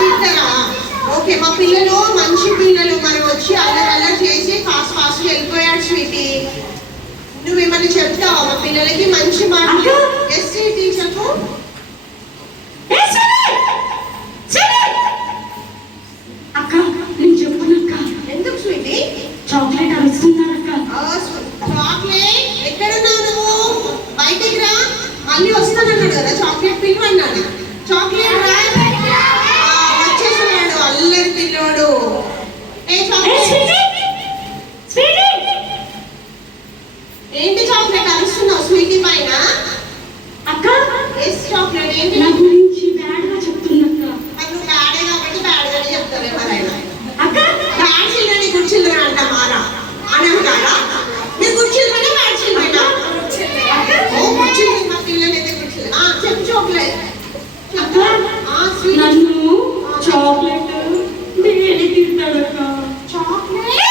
తింటారా? ఓకే, మా పిల్లలు మంచి పిల్లలు, మనం వచ్చి అల్లరి చేసి ఫాస్ట్ ఫాస్ట్గా వెళ్ళిపోయాడు. స్వీటీ, నువ్వేమన్నా చెప్తావా మా పిల్లలకి మంచి మాట? ఎస్ టీచర్కు అక్క నేను చెప్పనక్క. ఎందుకు స్వీటీ? చాక్లెట్ అరుస్తున్నారక్క. చాక్లెట్ ఎక్కడున్నావు నువ్వు? బయటికి రా. మళ్ళీ వస్తానన్నాడు కదా, చాక్లెట్ పిల్లు అన్నాడు. చాక్లెట్ రా. వచ్చేసినాడు అల్లరి పిల్లోడు. ఏంటి చాక్లెట్ అరుస్తున్నావు స్వీటీ పైన? అక్క ఎస్ చాక్లెట్ ఏంటి? నా గురించి బ్యాడ్ గా చెప్తున్నక్క. నువ్వు బ్యాడే కాబట్టి బ్యాడ్ గానే చెప్తారు ఎవరైనా. అక్క బ్యాడ్ చిల్డ్రన్ గుడ్ చిల్డ్రన్ అంట మారా అనవు కదా? మీరు గుడ్ చిల్డ్రన్ బ్యాడ్ చిల్డ్రన్? ఓ గుడ్ చిల్డ్రన్, మా పిల్లలు అయితే గుడ్ చిల్డ్రన్. చెప్పు చాక్లెట్. నన్ను చాక్లెట్ తిడతాడక్క. చాక్లెట్